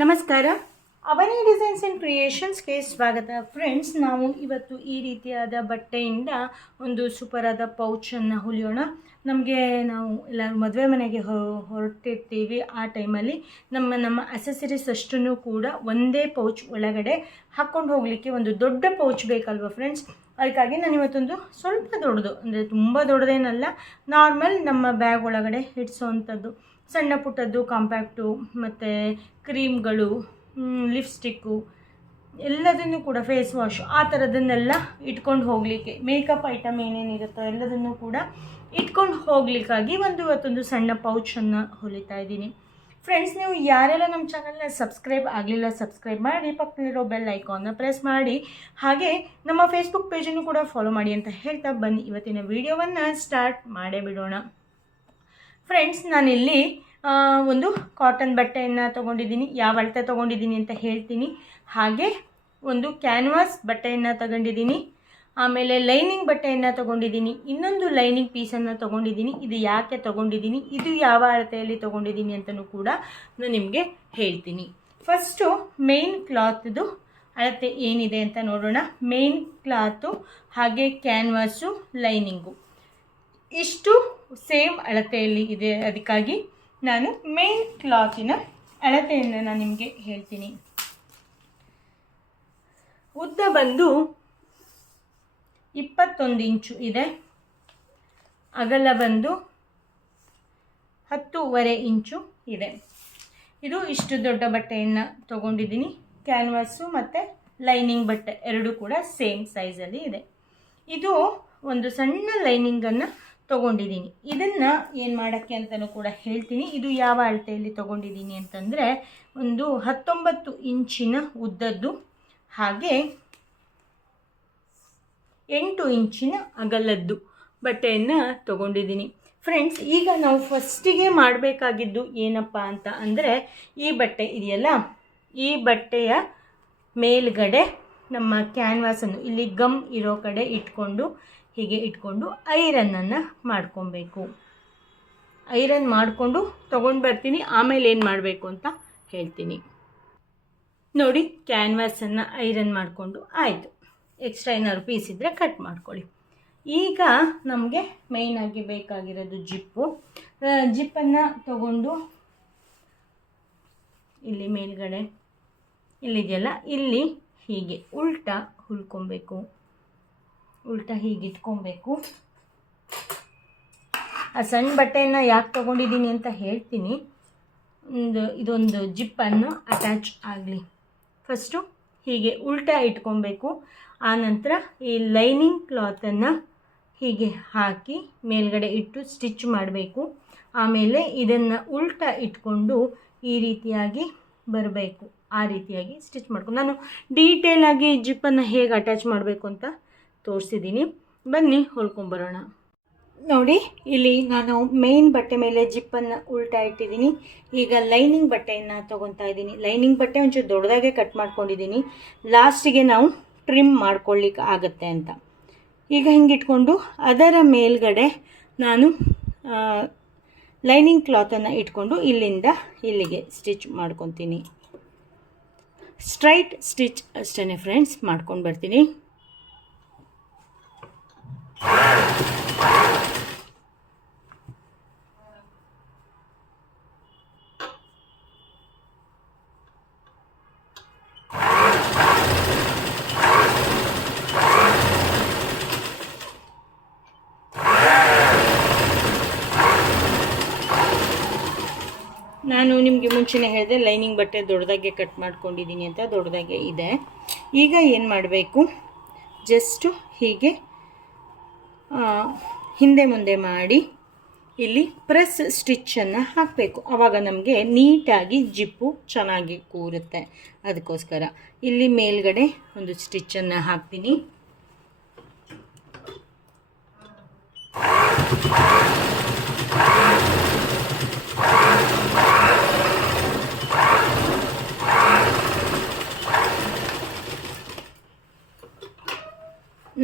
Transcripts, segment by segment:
ನಮಸ್ಕಾರ. ಅವನಿ designs and ಕ್ರಿಯೇಷನ್ಸ್ಗೆ ಸ್ವಾಗತ. Friends, ನಾವು ಇವತ್ತು ಈ ರೀತಿಯಾದ ಬಟ್ಟೆಯಿಂದ ಒಂದು ಸೂಪರಾದ ಪೌಚನ್ನು ಹೊಲಿಯೋಣ. ನಾವು ಎಲ್ಲರೂ ಮದುವೆ ಮನೆಗೆ ಹೊರಟಿರ್ತೀವಿ. ಆ ಟೈಮಲ್ಲಿ ನಮ್ಮ ಅಸೆಸರೀಸ್ ಅಷ್ಟನ್ನು ಕೂಡ ಒಂದೇ ಪೌಚ್ ಒಳಗಡೆ ಹಾಕ್ಕೊಂಡು ಹೋಗಲಿಕ್ಕೆ ಒಂದು ದೊಡ್ಡ ಪೌಚ್ ಬೇಕಲ್ವ ಫ್ರೆಂಡ್ಸ್. ಅದಕ್ಕಾಗಿ ನಾನು ಇವತ್ತೊಂದು ಸ್ವಲ್ಪ ದೊಡ್ಡದು, ಅಂದರೆ ತುಂಬ ದೊಡ್ಡದೇನಲ್ಲ, ನಾರ್ಮಲ್ ನಮ್ಮ ಬ್ಯಾಗ್ ಒಳಗಡೆ ಇಡಿಸೋವಂಥದ್ದು ಸಣ್ಣ ಪುಟ್ಟದ್ದು ಕಾಂಪ್ಯಾಕ್ಟು ಮತ್ತು ಕ್ರೀಮ್ಗಳು, ಲಿಪ್ಸ್ಟಿಕ್ಕು, ಎಲ್ಲದನ್ನು ಕೂಡ ಫೇಸ್ ವಾಶ್ ಆ ಥರದನ್ನೆಲ್ಲ ಇಟ್ಕೊಂಡು ಹೋಗಲಿಕ್ಕೆ, ಮೇಕಪ್ ಐಟಮ್ ಏನೇನಿರುತ್ತೋ ಎಲ್ಲದನ್ನು ಕೂಡ ಇಟ್ಕೊಂಡು ಹೋಗ್ಲಿಕ್ಕಾಗಿ ಇವತ್ತೊಂದು ಸಣ್ಣ ಪೌಚನ್ನು ಹೊಲಿತಾ ಇದ್ದೀನಿ. ಫ್ರೆಂಡ್ಸ್, ನೀವು ಯಾರೆಲ್ಲ ನಮ್ಮ ಚಾನಲ್ನ ಸಬ್ಸ್ಕ್ರೈಬ್ ಆಗಲಿಲ್ಲ ಸಬ್ಸ್ಕ್ರೈಬ್ ಮಾಡಿ, ಪಕ್ಕದಲ್ಲಿರೋ ಬೆಲ್ ಐಕಾನ್ನ ಪ್ರೆಸ್ ಮಾಡಿ, ಹಾಗೆ ನಮ್ಮ ಫೇಸ್ಬುಕ್ ಪೇಜನ್ನು ಕೂಡ ಫಾಲೋ ಮಾಡಿ ಅಂತ ಹೇಳ್ತಾ ಬನ್ನಿ ಇವತ್ತಿನ ವಿಡಿಯೋವನ್ನು ಸ್ಟಾರ್ಟ್ ಮಾಡೇ ಬಿಡೋಣ. ಫ್ರೆಂಡ್ಸ್, ನಾನಿಲ್ಲಿ ಒಂದು ಕಾಟನ್ ಬಟ್ಟೆಯನ್ನು ತೊಗೊಂಡಿದ್ದೀನಿ. ಯಾವ ಅಳತೆ ತೊಗೊಂಡಿದ್ದೀನಿ ಅಂತ ಹೇಳ್ತೀನಿ. ಹಾಗೆ ಒಂದು ಕ್ಯಾನ್ವಾಸ್ ಬಟ್ಟೆಯನ್ನು ತಗೊಂಡಿದ್ದೀನಿ. ಆಮೇಲೆ ಲೈನಿಂಗ್ ಬಟ್ಟೆಯನ್ನು ತೊಗೊಂಡಿದ್ದೀನಿ. ಇನ್ನೊಂದು ಲೈನಿಂಗ್ ಪೀಸನ್ನು ತೊಗೊಂಡಿದ್ದೀನಿ. ಇದು ಯಾಕೆ ತೊಗೊಂಡಿದ್ದೀನಿ, ಇದು ಯಾವ ಅಳತೆಯಲ್ಲಿ ತೊಗೊಂಡಿದ್ದೀನಿ ಅಂತಲೂ ಕೂಡ ನಾನು ನಿಮಗೆ ಹೇಳ್ತೀನಿ. ಫಸ್ಟು ಮೇನ್ ಕ್ಲಾತ್ದು ಅಳತೆ ಏನಿದೆ ಅಂತ ನೋಡೋಣ. ಮೇನ್ ಕ್ಲಾತು ಹಾಗೆ ಕ್ಯಾನ್ವಾಸು ಲೈನಿಂಗು ಇಷ್ಟು ಸೇಮ್ ಅಳತೆಯಲ್ಲಿ ಇದೆ. ಅದಕ್ಕಾಗಿ ನಾನು ಮೇನ್ ಕ್ಲಾತಿನ ಅಳತೆಯನ್ನು ನಾನು ನಿಮಗೆ ಹೇಳ್ತೀನಿ. ಉದ್ದ ಬಂದು 21 ಇಂಚು ಇದೆ. ಅಗಲ ಬಂದು 10.5 ಇಂಚು ಇದೆ. ಇದು ಇಷ್ಟು ದೊಡ್ಡ ಬಟ್ಟೆಯನ್ನು ತೊಗೊಂಡಿದ್ದೀನಿ. ಕ್ಯಾನ್ವಾಸು ಮತ್ತು ಲೈನಿಂಗ್ ಬಟ್ಟೆ ಎರಡೂ ಕೂಡ ಸೇಮ್ ಸೈಜಲ್ಲಿ ಇದೆ. ಇದು ಒಂದು ಸಣ್ಣ ಲೈನಿಂಗನ್ನು ತೊಗೊಂಡಿದ್ದೀನಿ. ಇದನ್ನು ಏನು ಮಾಡೋಕ್ಕೆ ಅಂತಲೂ ಕೂಡ ಹೇಳ್ತೀನಿ. ಇದು ಯಾವ ಅಳತೆಯಲ್ಲಿ ತೊಗೊಂಡಿದ್ದೀನಿ ಅಂತಂದರೆ, ಒಂದು 19 ಇಂಚಿನ ಉದ್ದದ್ದು ಹಾಗೆ 8 ಇಂಚಿನ ಅಗಲದ್ದು ಬಟ್ಟೆಯನ್ನು ತೊಗೊಂಡಿದ್ದೀನಿ. ಫ್ರೆಂಡ್ಸ್, ಈಗ ನಾವು ಫಸ್ಟಿಗೆ ಮಾಡಬೇಕಾಗಿದ್ದು ಏನಪ್ಪ ಅಂತ ಅಂದರೆ, ಈ ಬಟ್ಟೆ ಇದೆಯಲ್ಲ, ಈ ಬಟ್ಟೆಯ ಮೇಲ್ಗಡೆ ನಮ್ಮ ಕ್ಯಾನ್ವಾಸನ್ನು ಇಲ್ಲಿ ಗಮ್ ಇರೋ ಕಡೆ ಹೀಗೆ ಇಟ್ಕೊಂಡು ಐರನ್ನನ್ನು ಮಾಡ್ಕೊಬೇಕು. ಐರನ್ ಮಾಡಿಕೊಂಡು ತೊಗೊಂಡು ಬರ್ತೀನಿ. ಆಮೇಲೆ ಏನು ಮಾಡಬೇಕು ಅಂತ ಹೇಳ್ತೀನಿ. ನೋಡಿ, ಕ್ಯಾನ್ವಾಸನ್ನು ಐರನ್ ಮಾಡಿಕೊಂಡು ಆಯಿತು. ಎಕ್ಸ್ಟ್ರಾ ಏನಾದ್ರು ಪೀಸ್ ಇದ್ದರೆ ಕಟ್ ಮಾಡ್ಕೊಳ್ಳಿ. ಈಗ ನಮಗೆ ಮೇಯ್ನಾಗಿ ಬೇಕಾಗಿರೋದು ಜಿಪ್ಪನ್ನು ತಗೊಂಡು ಇಲ್ಲಿ ಮೇಲ್ಗಡೆ ಇಲ್ಲಿದೆಯಲ್ಲ, ಇಲ್ಲಿ ಹೀಗೆ ಉಲ್ಟಾ ಹೊಲ್ಕೊಬೇಕು. ಉಲ್ಟಾ ಹೀಗೆ ಇಟ್ಕೊಬೇಕು. ಆ ಸಣ್ಣ ಬಟ್ಟೆಯನ್ನು ಯಾಕೆ ತೊಗೊಂಡಿದ್ದೀನಿ ಅಂತ ಹೇಳ್ತೀನಿ. ಇದೊಂದು ಜಿಪ್ಪನ್ನು ಅಟ್ಯಾಚ್ ಆಗಲಿ. ಫಸ್ಟು ಹೀಗೆ ಉಲ್ಟಾ ಇಟ್ಕೊಬೇಕು. ಆನಂತರ ಈ ಲೈನಿಂಗ್ ಕ್ಲಾತನ್ನು ಹೀಗೆ ಹಾಕಿ ಮೇಲ್ಗಡೆ ಇಟ್ಟು ಸ್ಟಿಚ್ ಮಾಡಬೇಕು. ಆಮೇಲೆ ಇದನ್ನು ಉಲ್ಟಾ ಇಟ್ಕೊಂಡು ಈ ರೀತಿಯಾಗಿ ಬರಬೇಕು. ಆ ರೀತಿಯಾಗಿ ಸ್ಟಿಚ್ ಮಾಡ್ಕೊಂಡು ನಾನು ಡೀಟೇಲಾಗಿ ಜಿಪ್ಪನ್ನು ಹೇಗೆ ಅಟ್ಯಾಚ್ ಮಾಡಬೇಕು ಅಂತ ತೋರಿಸಿದ್ದೀನಿ. ಬನ್ನಿ ಹೊಲ್ಕೊಂಬರೋಣ. ನೋಡಿ, ಇಲ್ಲಿ ನಾನು ಮೇನ್ ಬಟ್ಟೆ ಮೇಲೆ ಜಿಪ್ಪನ್ನು ಉಲ್ಟಾ ಇಟ್ಟಿದ್ದೀನಿ. ಈಗ ಲೈನಿಂಗ್ ಬಟ್ಟೆಯನ್ನು ತೊಗೊತಾ ಇದ್ದೀನಿ. ಲೈನಿಂಗ್ ಬಟ್ಟೆ ಒಂಚೂರು ದೊಡ್ಡದಾಗೆ ಕಟ್ ಮಾಡ್ಕೊಂಡಿದ್ದೀನಿ, ಲಾಸ್ಟಿಗೆ ನಾವು ಟ್ರಿಮ್ ಮಾಡ್ಕೊಳ್ಳಿಕ್ಕೆ ಆಗುತ್ತೆ ಅಂತ. ಈಗ ಹಿಂಗೆ ಇಟ್ಕೊಂಡು ಅದರ ಮೇಲ್ಗಡೆ ನಾನು ಲೈನಿಂಗ್ ಕ್ಲಾತನ್ನು ಇಟ್ಕೊಂಡು ಇಲ್ಲಿಂದ ಇಲ್ಲಿಗೆ ಸ್ಟಿಚ್ ಮಾಡ್ಕೊತೀನಿ. ಸ್ಟ್ರೈಟ್ ಸ್ಟಿಚ್ ಅಷ್ಟೇ ಫ್ರೆಂಡ್ಸ್, ಮಾಡ್ಕೊಂಡು ಬರ್ತೀನಿ. ನಾನು ನಿಮಗೆ ಮುಂಚೆನೇ ಹೇಳಿದೆ ಲೈನಿಂಗ್ ಬಟ್ಟೆ ದೊಡ್ಡದಾಗೆ ಕಟ್ ಮಾಡ್ಕೊಂಡಿದ್ದೀನಿ ಅಂತ. ದೊಡ್ಡದಾಗೆ ಇದೆ. ಈಗ ಏನು ಮಾಡಬೇಕು, ಜಸ್ಟು ಹೀಗೆ ಹಿಂದೆ ಮುಂದೆ ಮಾಡಿ ಇಲ್ಲಿ ಪ್ರೆಸ್ ಸ್ಟಿಚ್ಚನ್ನು ಹಾಕಬೇಕು. ಆವಾಗ ನಮಗೆ ನೀಟಾಗಿ ಜಿಪ್ಪು ಚೆನ್ನಾಗಿ ಕೂರುತ್ತೆ. ಅದಕ್ಕೋಸ್ಕರ ಇಲ್ಲಿ ಮೇಲ್ಗಡೆ ಒಂದು ಸ್ಟಿಚ್ಚನ್ನು ಹಾಕ್ತೀನಿ.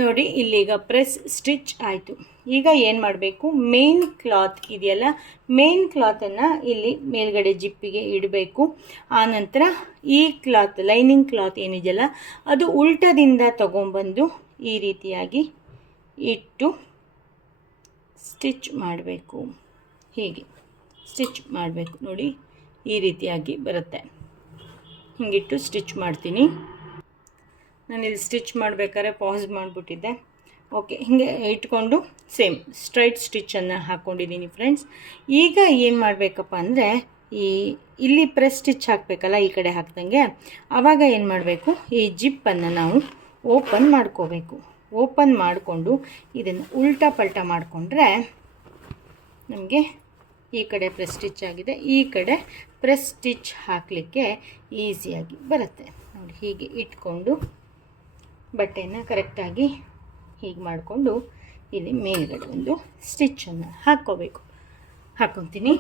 ನೋಡಿ ಇಲ್ಲೀಗ ಪ್ರೆಸ್ ಸ್ಟಿಚ್ ಆಯಿತು. ಈಗ ಏನು ಮಾಡಬೇಕು, ಮೇನ್ ಕ್ಲಾತ್ ಇದೆಯಲ್ಲ, ಮೇನ್ ಕ್ಲಾತನ್ನು ಇಲ್ಲಿ ಮೇಲ್ಗಡೆ ಜಿಪ್ಪಿಗೆ ಇಡಬೇಕು. ಆನಂತರ ಈ ಕ್ಲಾತ್, ಲೈನಿಂಗ್ ಕ್ಲಾತ್ ಏನಿದೆಯಲ್ಲ ಅದು ಉಲ್ಟದಿಂದ ತಗೊಂಬಂದು ಈ ರೀತಿಯಾಗಿ ಇಟ್ಟು ಸ್ಟಿಚ್ ಮಾಡಬೇಕು. ಹೀಗೆ ಸ್ಟಿಚ್ ಮಾಡಬೇಕು. ನೋಡಿ ಈ ರೀತಿಯಾಗಿ ಬರುತ್ತೆ. ಹೀಗಿಟ್ಟು ಸ್ಟಿಚ್ ಮಾಡ್ತೀನಿ. ನಾನಿಲ್ಲಿ ಸ್ಟಿಚ್ ಮಾಡಬೇಕಾದ್ರೆ ಪಾಸ್ ಮಾಡಿಬಿಟ್ಟಿದ್ದೆ. ಓಕೆ, ಹೀಗೆ ಇಟ್ಕೊಂಡು ಸೇಮ್ ಸ್ಟ್ರೈಟ್ ಸ್ಟಿಚ್ಚನ್ನು ಹಾಕ್ಕೊಂಡಿದ್ದೀನಿ ಫ್ರೆಂಡ್ಸ್. ಈಗ ಏನು ಮಾಡಬೇಕಪ್ಪ ಅಂದರೆ ಇಲ್ಲಿ ಪ್ರೆಸ್ ಸ್ಟಿಚ್ ಹಾಕಬೇಕಲ್ಲ, ಈ ಕಡೆ ಹಾಕ್ದಂಗೆ, ಆವಾಗ ಏನು ಮಾಡಬೇಕು, ಈ ಜಿಪ್ಪನ್ನು ನಾವು ಓಪನ್ ಮಾಡ್ಕೋಬೇಕು. ಓಪನ್ ಮಾಡಿಕೊಂಡು ಇದನ್ನು ಉಲ್ಟಾ ಪಲ್ಟಾ ಮಾಡಿಕೊಂಡ್ರೆ ನಮಗೆ ಈ ಕಡೆ ಪ್ರೆಸ್ ಸ್ಟಿಚ್ ಆಗಿದೆ, ಈ ಕಡೆ ಪ್ರೆಸ್ ಸ್ಟಿಚ್ ಹಾಕಲಿಕ್ಕೆ ಈಸಿಯಾಗಿ ಬರುತ್ತೆ. ನೋಡಿ ಹೀಗೆ ಇಟ್ಕೊಂಡು ಬಟ್ಟೆಯನ್ನು ಕರೆಕ್ಟಾಗಿ ಹೀಗೆ ಮಾಡಿಕೊಂಡು ಇಲ್ಲಿ ಮೇಲ್ಗಡೆ ಒಂದು ಸ್ಟಿಚ್ಚನ್ನು ಹಾಕ್ಕೊತೀನಿ.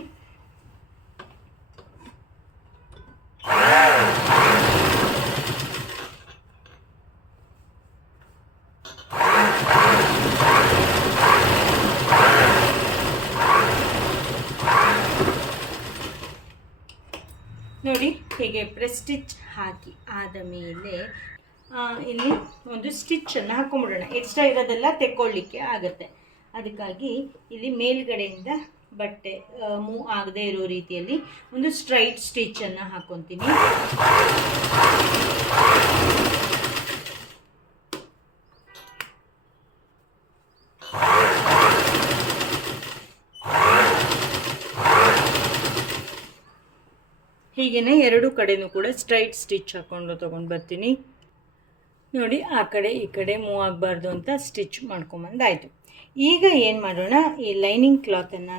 ನೋಡಿ ಹೀಗೆ ಪ್ರೆಸ್ ಸ್ಟಿಚ್ ಹಾಕಿ ಆದ ಮೇಲೆ ಇಲ್ಲಿ ಒಂದು ಸ್ಟಿಚ್ಚನ್ನು ಹಾಕೊಂಡ್ಬಿಡೋಣ. ಎಕ್ಸ್ಟ್ರಾ ಇರೋದೆಲ್ಲ ತೆಕ್ಕೊಳ್ಳಿಕ್ಕೆ ಆಗುತ್ತೆ. ಅದಕ್ಕಾಗಿ ಇಲ್ಲಿ ಮೇಲ್ಗಡೆಯಿಂದ ಬಟ್ಟೆ ಮೂವ್ ಆಗದೆ ಇರೋ ರೀತಿಯಲ್ಲಿ ಒಂದು ಸ್ಟ್ರೈಟ್ ಸ್ಟಿಚ್ಚನ್ನು ಹಾಕ್ಕೊತೀನಿ. ಹೀಗೇನೆ ಎರಡು ಕಡೆನೂ ಕೂಡ ಸ್ಟ್ರೈಟ್ ಸ್ಟಿಚ್ ಹಾಕ್ಕೊಂಡು ತೊಗೊಂಡು ಬರ್ತೀನಿ. ನೋಡಿ ಆ ಕಡೆ ಈ ಕಡೆ ಮೂವ್ ಆಗಬಾರ್ದು ಅಂತ ಸ್ಟಿಚ್ ಮಾಡ್ಕೊಂಬಂದಾಯಿತು. ಈಗ ಏನು ಮಾಡೋಣ, ಈ ಲೈನಿಂಗ್ ಕ್ಲಾತನ್ನು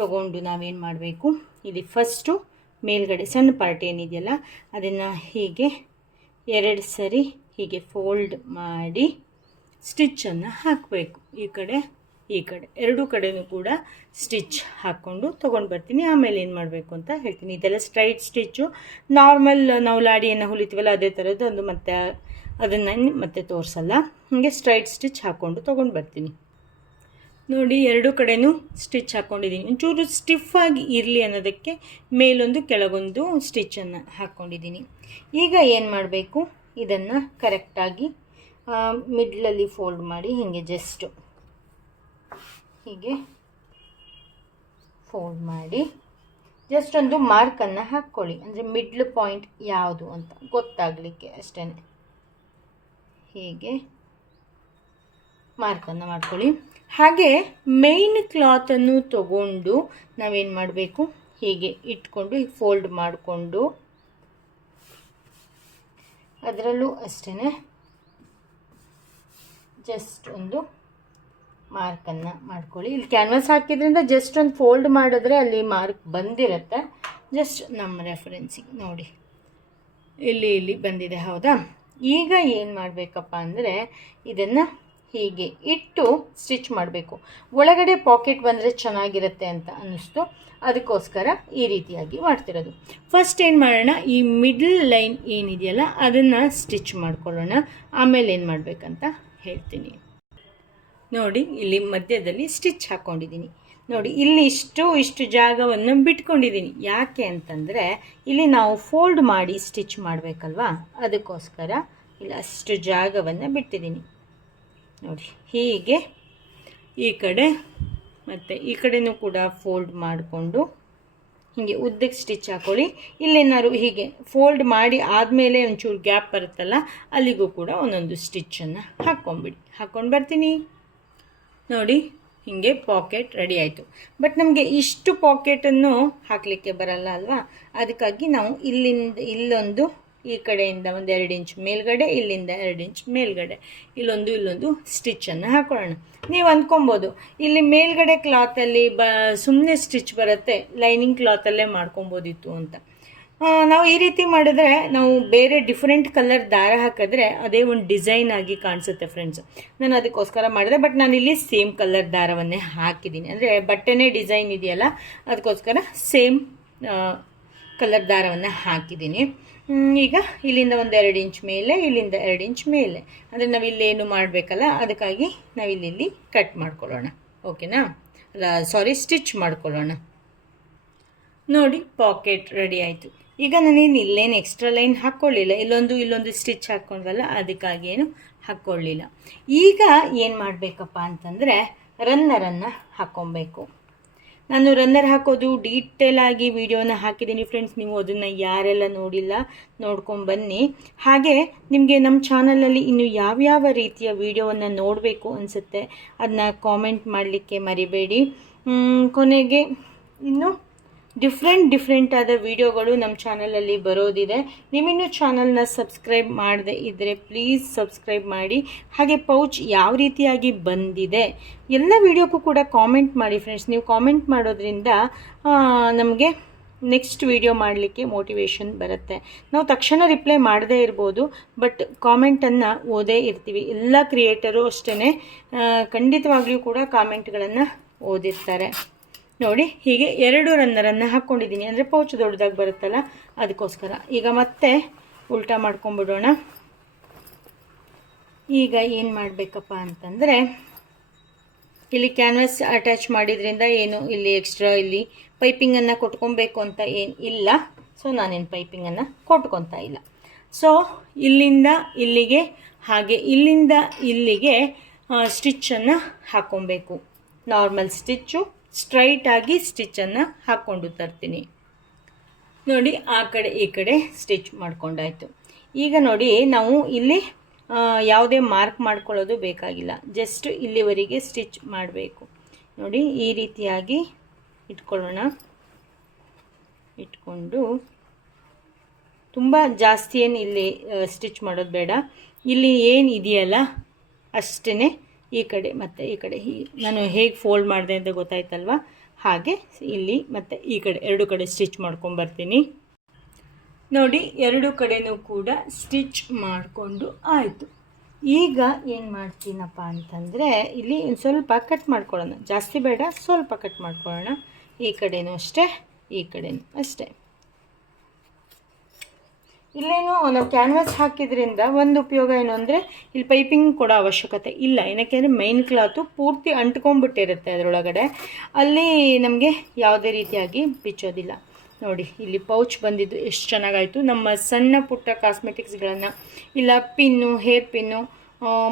ತೊಗೊಂಡು ನಾವೇನು ಮಾಡಬೇಕು, ಇಲ್ಲಿ ಫಸ್ಟು ಮೇಲ್ಗಡೆ ಸಣ್ಣ ಪಾರ್ಟ್ ಏನಿದೆಯಲ್ಲ ಅದನ್ನು ಹೀಗೆ 2 ಸರಿ ಹೀಗೆ ಫೋಲ್ಡ್ ಮಾಡಿ ಸ್ಟಿಚ್ಚನ್ನು ಹಾಕಬೇಕು. ಈ ಕಡೆ ಎರಡೂ ಕಡೆನೂ ಕೂಡ ಸ್ಟಿಚ್ ಹಾಕ್ಕೊಂಡು ತೊಗೊಂಡು ಬರ್ತೀನಿ. ಆಮೇಲೆ ಏನು ಮಾಡಬೇಕು ಅಂತ ಹೇಳ್ತೀನಿ. ಇದೆಲ್ಲ ಸ್ಟ್ರೈಟ್ ಸ್ಟಿಚ್ಚು, ನಾರ್ಮಲ್ ನಾವು ಲಾಡಿಯನ್ನು ಹೊಲಿತೀವಲ್ಲ ಅದೇ ಥರದ್ದು, ಅದು ಅದನ್ನು ಮತ್ತೆ ತೋರಿಸಲ್ಲ. ಹಾಗೆ ಸ್ಟ್ರೈಟ್ ಸ್ಟಿಚ್ ಹಾಕ್ಕೊಂಡು ತೊಗೊಂಡು ಬರ್ತೀನಿ. ನೋಡಿ ಎರಡೂ ಕಡೆನೂ ಸ್ಟಿಚ್ ಹಾಕ್ಕೊಂಡಿದ್ದೀನಿ. ಒಂಚೂರು ಸ್ಟಿಫಾಗಿ ಇರಲಿ ಅನ್ನೋದಕ್ಕೆ ಮೇಲೊಂದು ಕೆಳಗೊಂದು ಸ್ಟಿಚ್ಚನ್ನು ಹಾಕ್ಕೊಂಡಿದ್ದೀನಿ. ಈಗ ಏನು ಮಾಡಬೇಕು, ಇದನ್ನು ಕರೆಕ್ಟಾಗಿ ಮಿಡ್ಲಲ್ಲಿ ಫೋಲ್ಡ್ ಮಾಡಿ ಹೀಗೆ ಜಸ್ಟು ಹೀಗೆ ಫೋಲ್ಡ್ ಮಾಡಿ ಜಸ್ಟ್ ಒಂದು ಮಾರ್ಕನ್ನು ಹಾಕ್ಕೊಳ್ಳಿ. ಅಂದರೆ ಮಿಡ್ಲ್ ಪಾಯಿಂಟ್ ಯಾವುದು ಅಂತ ಗೊತ್ತಾಗಲಿಕ್ಕೆ ಅಷ್ಟೇ. ಹೀಗೆ ಮಾರ್ಕನ್ನು ಮಾಡ್ಕೊಳ್ಳಿ. ಹಾಗೆ ಮೇಯ್ನ್ ಕ್ಲಾತನ್ನು ತಗೊಂಡು ನಾವೇನು ಮಾಡಬೇಕು, ಹೀಗೆ ಇಟ್ಕೊಂಡು ಹೀಗೆ ಫೋಲ್ಡ್ ಮಾಡಿಕೊಂಡು ಅದರಲ್ಲೂ ಅಷ್ಟೇ ಜಸ್ಟ್ ಒಂದು ಮಾರ್ಕನ್ನು ಮಾಡ್ಕೊಳ್ಳಿ. ಇಲ್ಲಿ ಕ್ಯಾನ್ವಾಸ್ ಹಾಕಿದ್ರಿಂದ ಜಸ್ಟ್ ಒಂದು ಫೋಲ್ಡ್ ಮಾಡಿದ್ರೆ ಅಲ್ಲಿ ಮಾರ್ಕ್ ಬಂದಿರುತ್ತೆ. ಜಸ್ಟ್ ನಮ್ಮ ರೆಫರೆನ್ಸಿಗೆ ನೋಡಿ ಇಲ್ಲಿ ಬಂದಿದೆ, ಹೌದಾ? ಈಗ ಏನು ಮಾಡಬೇಕಪ್ಪ ಅಂದರೆ ಇದನ್ನು ಹೀಗೆ ಇಟ್ಟು ಸ್ಟಿಚ್ ಮಾಡಬೇಕು. ಒಳಗಡೆ ಪಾಕೆಟ್ ಬಂದರೆ ಚೆನ್ನಾಗಿರುತ್ತೆ ಅಂತ ಅನ್ನಿಸ್ತು, ಅದಕ್ಕೋಸ್ಕರ ಈ ರೀತಿಯಾಗಿ ಮಾಡ್ತಿರೋದು. ಫಸ್ಟ್ ಏನು ಮಾಡೋಣ, ಈ ಮಿಡ್ಲ್ ಲೈನ್ ಏನಿದೆಯಲ್ಲ ಅದನ್ನು ಸ್ಟಿಚ್ ಮಾಡ್ಕೊಳ್ಳೋಣ. ಆಮೇಲೆ ಏನು ಮಾಡಬೇಕಂತ ಹೇಳ್ತೀನಿ. ನೋಡಿ ಇಲ್ಲಿ ಮಧ್ಯದಲ್ಲಿ ಸ್ಟಿಚ್ ಹಾಕ್ಕೊಂಡಿದ್ದೀನಿ. ನೋಡಿ ಇಲ್ಲಿ ಇಷ್ಟು ಜಾಗವನ್ನು ಬಿಟ್ಕೊಂಡಿದ್ದೀನಿ. ಯಾಕೆ ಅಂತಂದರೆ ಇಲ್ಲಿ ನಾವು ಫೋಲ್ಡ್ ಮಾಡಿ ಸ್ಟಿಚ್ ಮಾಡಬೇಕಲ್ವಾ, ಅದಕ್ಕೋಸ್ಕರ ಇಲ್ಲಿ ಅಷ್ಟು ಜಾಗವನ್ನು ಬಿಟ್ಟಿದ್ದೀನಿ. ನೋಡಿ ಹೀಗೆ ಈ ಕಡೆ ಮತ್ತು ಈ ಕಡೆನೂ ಕೂಡ ಫೋಲ್ಡ್ ಮಾಡಿಕೊಂಡು ಹೀಗೆ ಉದ್ದಕ್ಕೆ ಸ್ಟಿಚ್ ಹಾಕ್ಕೊಳ್ಳಿ. ಇಲ್ಲೇನಾದ್ರು ಹೀಗೆ ಫೋಲ್ಡ್ ಮಾಡಿ ಆದಮೇಲೆ ಒಂಚೂರು ಗ್ಯಾಪ್ ಬರುತ್ತಲ್ಲ, ಅಲ್ಲಿಗೂ ಕೂಡ ಒಂದೊಂದು ಸ್ಟಿಚ್ಚನ್ನು ಹಾಕ್ಕೊಂಡು ಬರ್ತೀನಿ. ನೋಡಿ ಹೀಗೆ ಪಾಕೆಟ್ ರೆಡಿ ಆಯಿತು. ಬಟ್ ನಮಗೆ ಇಷ್ಟು ಪಾಕೆಟನ್ನು ಹಾಕಲಿಕ್ಕೆ ಬರಲ್ಲ ಅಲ್ವಾ, ಅದಕ್ಕಾಗಿ ನಾವು ಇಲ್ಲೊಂದು ಈ ಕಡೆಯಿಂದ ಒಂದು 2 ಇಂಚ್ ಮೇಲ್ಗಡೆ, ಇಲ್ಲಿಂದ 2 ಇಂಚ್ ಮೇಲ್ಗಡೆ ಇಲ್ಲೊಂದು ಸ್ಟಿಚ್ಚನ್ನು ಹಾಕೊಳ್ಳೋಣ. ನೀವು ಅಂದ್ಕೊಬೋದು ಇಲ್ಲಿ ಮೇಲ್ಗಡೆ ಕ್ಲಾತಲ್ಲಿ ಸುಮ್ಮನೆ ಸ್ಟಿಚ್ ಬರುತ್ತೆ, ಲೈನಿಂಗ್ ಕ್ಲಾತಲ್ಲೇ ಮಾಡ್ಕೊಬೋದಿತ್ತು ಅಂತ. ನಾವು ಈ ರೀತಿ ಮಾಡಿದ್ರೆ ನಾವು ಬೇರೆ ಡಿಫ್ರೆಂಟ್ ಕಲರ್ ದಾರ ಹಾಕಿದ್ರೆ ಅದೇ ಒಂದು ಡಿಸೈನ್ ಆಗಿ ಕಾಣಿಸುತ್ತೆ ಫ್ರೆಂಡ್ಸ್. ನಾನು ಅದಕ್ಕೋಸ್ಕರ ಮಾಡಿದೆ. ಬಟ್ ನಾನಿಲ್ಲಿ ಸೇಮ್ ಕಲರ್ ದಾರವನ್ನೇ ಹಾಕಿದ್ದೀನಿ. ಅಂದರೆ ಬಟ್ಟೆನೇ ಡಿಸೈನ್ ಇದೆಯಲ್ಲ, ಅದಕ್ಕೋಸ್ಕರ ಸೇಮ್ ಕಲರ್ ದಾರವನ್ನು ಹಾಕಿದ್ದೀನಿ. ಈಗ ಇಲ್ಲಿಂದ ಒಂದು 2 ಇಂಚ್ ಮೇಲೆ, ಇಲ್ಲಿಂದ 2 ಇಂಚ್ ಮೇಲೆ, ಅಂದರೆ ನಾವು ಇಲ್ಲೇನು ಮಾಡಬೇಕಲ್ಲ, ಅದಕ್ಕಾಗಿ ನಾವಿಲ್ಲಿ ಕಟ್ ಮಾಡ್ಕೊಳ್ಳೋಣ. ಓಕೆನಾ? ಅಲ್ಲ ಸಾರಿ, ಸ್ಟಿಚ್ ಮಾಡ್ಕೊಳ್ಳೋಣ. ನೋಡಿ, ಪಾಕೆಟ್ ರೆಡಿ ಆಯಿತು. ಈಗ ನಾನೇನು ಇಲ್ಲೇನು ಎಕ್ಸ್ಟ್ರಾ ಲೈನ್ ಹಾಕ್ಕೊಳ್ಳಿಲ್ಲ, ಇಲ್ಲೊಂದು ಸ್ಟಿಚ್ ಹಾಕ್ಕೊಂಡ್ವಲ್ಲ, ಅದಕ್ಕಾಗಿ ಏನು ಹಾಕ್ಕೊಳ್ಳಿಲ್ಲ. ಈಗ ಏನು ಮಾಡಬೇಕಪ್ಪ ಅಂತಂದರೆ ರನ್ನರನ್ನು ಹಾಕ್ಕೊಬೇಕು. ನಾನು ರನ್ನರ್ ಹಾಕೋದು ಡೀಟೇಲಾಗಿ ವಿಡಿಯೋನ ಹಾಕಿದ್ದೀನಿ ಫ್ರೆಂಡ್ಸ್. ನೀವು ಅದನ್ನು ಯಾರೆಲ್ಲ ನೋಡಿಲ್ಲ ನೋಡ್ಕೊಂಬನ್ನಿ. ಹಾಗೆ ನಿಮಗೆ ನಮ್ಮ ಚಾನಲಲ್ಲಿ ಇನ್ನು ಯಾವ್ಯಾವ ರೀತಿಯ ವಿಡಿಯೋವನ್ನು ನೋಡಬೇಕು ಅನಿಸುತ್ತೆ ಅದನ್ನ ಕಾಮೆಂಟ್ ಮಾಡಲಿಕ್ಕೆ ಮರಿಬೇಡಿ. ಕೊನೆಗೆ ಇನ್ನು ಡಿಫ್ರೆಂಟ್ ಆದ ವಿಡಿಯೋಗಳು ನಮ್ಮ ಚಾನಲಲ್ಲಿ ಬರೋದಿದೆ. ನೀವಿನ್ನೂ ಚಾನಲ್ನ ಸಬ್ಸ್ಕ್ರೈಬ್ ಮಾಡದೆ ಇದ್ದರೆ ಪ್ಲೀಸ್ ಸಬ್ಸ್ಕ್ರೈಬ್ ಮಾಡಿ. ಹಾಗೆ ಪೌಚ್ ಯಾವ ರೀತಿಯಾಗಿ ಬಂದಿದೆ ಎಲ್ಲ ವಿಡಿಯೋಕ್ಕೂ ಕೂಡ ಕಾಮೆಂಟ್ ಮಾಡಿ ಫ್ರೆಂಡ್ಸ್. ನೀವು ಕಾಮೆಂಟ್ ಮಾಡೋದ್ರಿಂದ ನಮಗೆ ನೆಕ್ಸ್ಟ್ ವಿಡಿಯೋ ಮಾಡಲಿಕ್ಕೆ ಮೋಟಿವೇಶನ್ ಬರುತ್ತೆ. ನಾವು ತಕ್ಷಣ ರಿಪ್ಲೈ ಮಾಡದೇ ಇರ್ಬೋದು, ಬಟ್ ಕಾಮೆಂಟನ್ನು ಓದೇ ಇರ್ತೀವಿ. ಎಲ್ಲ ಕ್ರಿಯೇಟರು ಅಷ್ಟೇ ಖಂಡಿತವಾಗ್ಲೂ ಕೂಡ ಕಾಮೆಂಟ್ಗಳನ್ನು ಓದಿರ್ತಾರೆ. ನೋಡಿ, ಹೀಗೆ 2 ರನ್ನರನ್ನು ಹಾಕ್ಕೊಂಡಿದ್ದೀನಿ, ಅಂದರೆ ಪೌಚ್ ದೊಡ್ಡದಾಗಿ ಬರುತ್ತಲ್ಲ ಅದಕ್ಕೋಸ್ಕರ. ಈಗ ಮತ್ತೆ ಉಲ್ಟಾ ಮಾಡ್ಕೊಂಬಿಡೋಣ. ಈಗ ಏನು ಮಾಡಬೇಕಪ್ಪ ಅಂತಂದರೆ ಇಲ್ಲಿ ಕ್ಯಾನ್ವಾಸ್ ಅಟ್ಯಾಚ್ ಮಾಡಿದ್ರಿಂದ ಏನು ಇಲ್ಲಿ ಎಕ್ಸ್ಟ್ರಾ ಇಲ್ಲಿ ಪೈಪಿಂಗನ್ನು ಕೊಟ್ಕೊಬೇಕು ಅಂತ ಏನು ಇಲ್ಲ. ಸೊ ನಾನೇನು ಪೈಪಿಂಗನ್ನು ಕೊಟ್ಕೊತಾ ಇಲ್ಲ. ಸೊ ಇಲ್ಲಿಂದ ಇಲ್ಲಿಗೆ ಹಾಗೆ ಇಲ್ಲಿಂದ ಇಲ್ಲಿಗೆ ಸ್ಟಿಚ್ಚನ್ನು ಹಾಕ್ಕೊಬೇಕು. ನಾರ್ಮಲ್ ಸ್ಟಿಚ್ಚು ಸ್ಟ್ರೈಟಾಗಿ ಸ್ಟಿಚ್ಚನ್ನು ಹಾಕ್ಕೊಂಡು ತರ್ತೀನಿ. ನೋಡಿ, ಆ ಕಡೆ ಈ ಕಡೆ ಸ್ಟಿಚ್ ಮಾಡ್ಕೊಂಡಾಯಿತು. ಈಗ ನೋಡಿ, ನಾವು ಇಲ್ಲಿ ಯಾವುದೇ ಮಾರ್ಕ್ ಮಾಡ್ಕೊಳ್ಳೋದು ಬೇಕಾಗಿಲ್ಲ, ಜಸ್ಟ್ ಇಲ್ಲಿವರೆಗೆ ಸ್ಟಿಚ್ ಮಾಡಬೇಕು. ನೋಡಿ, ಈ ರೀತಿಯಾಗಿ ಇಟ್ಕೊಳ್ಳೋಣ. ಇಟ್ಕೊಂಡು ತುಂಬ ಜಾಸ್ತಿ ಏನು ಇಲ್ಲಿ ಸ್ಟಿಚ್ ಮಾಡೋದು ಬೇಡ. ಇಲ್ಲಿ ಏನು ಇದೆಯಲ್ಲ ಅಷ್ಟೇ ಈ ಕಡೆ ಮತ್ತು ಈ ಕಡೆ ನಾನು ಹೇಗೆ ಫೋಲ್ಡ್ ಮಾಡಿದೆ ಅಂತ ಗೊತ್ತಾಯ್ತಲ್ವ, ಹಾಗೆ ಇಲ್ಲಿ ಮತ್ತು ಈ ಕಡೆ 2 ಕಡೆ ಸ್ಟಿಚ್ ಮಾಡ್ಕೊಂಬರ್ತೀನಿ. ನೋಡಿ, 2 ಕಡೆನೂ ಕೂಡ ಸ್ಟಿಚ್ ಮಾಡಿಕೊಂಡು ಆಯಿತು. ಈಗ ಏನು ಮಾಡ್ತೀನಪ್ಪ ಅಂತಂದರೆ ಇಲ್ಲಿ ಸ್ವಲ್ಪ ಕಟ್ ಮಾಡ್ಕೊಳ್ಳೋಣ. ಜಾಸ್ತಿ ಬೇಡ, ಸ್ವಲ್ಪ ಕಟ್ ಮಾಡ್ಕೊಳ್ಳೋಣ. ಈ ಕಡೆನೂ ಅಷ್ಟೇ, ಈ ಕಡೆನೂ ಅಷ್ಟೇ. ಇಲ್ಲೇನು ನಾವು ಕ್ಯಾನ್ವಾಸ್ ಹಾಕಿದ್ರಿಂದ ಒಂದು ಉಪಯೋಗ ಏನು ಅಂದರೆ ಇಲ್ಲಿ ಪೈಪಿಂಗ್ ಕೊಡೋ ಅವಶ್ಯಕತೆ ಇಲ್ಲ. ಏನಕ್ಕೆ ಅಂದರೆ ಮೈನ್ ಕ್ಲಾತು ಪೂರ್ತಿ ಅಂಟ್ಕೊಂಡ್ಬಿಟ್ಟಿರುತ್ತೆ ಅದರೊಳಗಡೆ, ಅಲ್ಲಿ ನಮಗೆ ಯಾವುದೇ ರೀತಿಯಾಗಿ ಬಿಚ್ಚೋದಿಲ್ಲ. ನೋಡಿ, ಇಲ್ಲಿ ಪೌಚ್ ಬಂದಿದ್ದು ಎಷ್ಟು ಚೆನ್ನಾಗಾಯಿತು. ನಮ್ಮ ಸಣ್ಣ ಪುಟ್ಟ ಕಾಸ್ಮೆಟಿಕ್ಸ್ಗಳನ್ನು ಇಲ್ಲ ಪಿನ್ನು, ಹೇರ್ ಪಿನ್ನು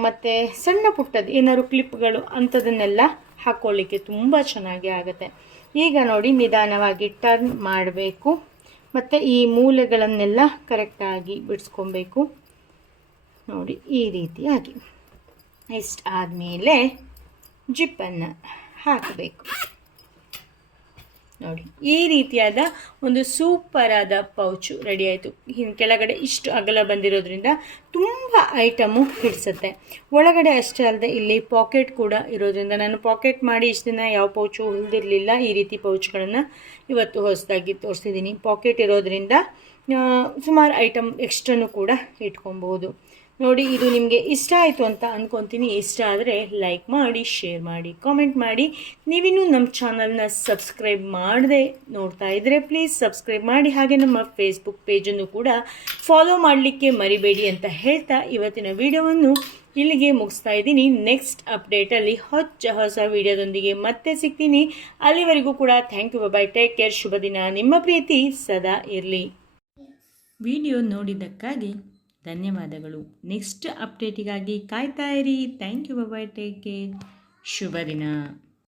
ಮತ್ತು ಸಣ್ಣ ಪುಟ್ಟದ್ದು ಏನಾದ್ರು ಕ್ಲಿಪ್ಗಳು ಅಂಥದನ್ನೆಲ್ಲ ಹಾಕ್ಕೊಳ್ಳಿಕ್ಕೆ ತುಂಬ ಚೆನ್ನಾಗಿ ಆಗುತ್ತೆ. ಈಗ ನೋಡಿ, ನಿಧಾನವಾಗಿ ಟರ್ನ್ ಮಾಡಬೇಕು ಮತ್ತು ಈ ಮೂಲೆಗಳನ್ನೆಲ್ಲ ಕರೆಕ್ಟಾಗಿ ಬಿಡಿಸ್ಕೊಬೇಕು. ನೋಡಿ, ಈ ರೀತಿಯಾಗಿ ಇಷ್ಟು ಆದಮೇಲೆ ಜಿಪ್ಪನ್ನು ಹಾಕಬೇಕು. ನೋಡಿ, ಈ ರೀತಿಯಾದ ಒಂದು ಸೂಪರಾದ ಪೌಚು ರೆಡಿ ಆಯಿತು. ಕೆಳಗಡೆ ಇಷ್ಟು ಅಗಲ ಬಂದಿರೋದ್ರಿಂದ ತುಂಬ ಐಟಮು ಹಿಡಿಸುತ್ತೆ. ಒಳಗಡೆ ಅಷ್ಟೇ ಅಲ್ಲದೆ ಇಲ್ಲಿ ಪಾಕೆಟ್ ಕೂಡ ಇರೋದ್ರಿಂದ, ನಾನು ಪಾಕೆಟ್ ಮಾಡಿ ಇಷ್ಟು ದಿನ ಯಾವ ಪೌಚು ಹೊಲಿದಿರಲಿಲ್ಲ. ಈ ರೀತಿ ಪೌಚ್ಗಳನ್ನು ಇವತ್ತು ಹೊಸದಾಗಿ ತೋರಿಸಿದ್ದೀನಿ. ಪಾಕೆಟ್ ಇರೋದ್ರಿಂದ ಸುಮಾರು ಐಟಮ್ ಎಕ್ಸ್ಟ್ರಾನು ಕೂಡ ಇಟ್ಕೊಬೋದು. ನೋಡಿ, ಇದು ನಿಮಗೆ ಇಷ್ಟ ಆಯಿತು ಅಂತ ಅಂದ್ಕೊತೀನಿ. ಇಷ್ಟ ಆದರೆ ಲೈಕ್ ಮಾಡಿ, ಶೇರ್ ಮಾಡಿ, ಕಾಮೆಂಟ್ ಮಾಡಿ. ನೀವಿನ್ನೂ ನಮ್ಮ ಚಾನಲ್ನ ಸಬ್ಸ್ಕ್ರೈಬ್ ಮಾಡದೆ ನೋಡ್ತಾ ಇದ್ದರೆ ಪ್ಲೀಸ್ ಸಬ್ಸ್ಕ್ರೈಬ್ ಮಾಡಿ. ಹಾಗೆ ನಮ್ಮ ಫೇಸ್ಬುಕ್ ಪೇಜನ್ನು ಕೂಡ ಫಾಲೋ ಮಾಡಲಿಕ್ಕೆ ಮರಿಬೇಡಿ ಅಂತ ಹೇಳ್ತಾ ಇವತ್ತಿನ ವಿಡಿಯೋವನ್ನು ಇಲ್ಲಿಗೆ ಮುಗಿಸ್ತಾ ಇದ್ದೀನಿ. ನೆಕ್ಸ್ಟ್ ಅಪ್ಡೇಟಲ್ಲಿ ಹೊಸ ವಿಡಿಯೋದೊಂದಿಗೆ ಮತ್ತೆ ಸಿಗ್ತೀನಿ. ಅಲ್ಲಿವರೆಗೂ ಕೂಡ thank you, bye, take care, ಶುಭ ದಿನ. ನಿಮ್ಮ ಪ್ರೀತಿ ಸದಾ ಇರಲಿ. ವಿಡಿಯೋ ನೋಡಿದ್ದಕ್ಕಾಗಿ ಧನ್ಯವಾದಗಳು. ನೆಕ್ಸ್ಟ್ ಅಪ್ಡೇಟಿಗಾಗಿ ಕಾಯ್ತಾ ಇರಿ. Thank you, bye, take care, ಶುಭ ದಿನ.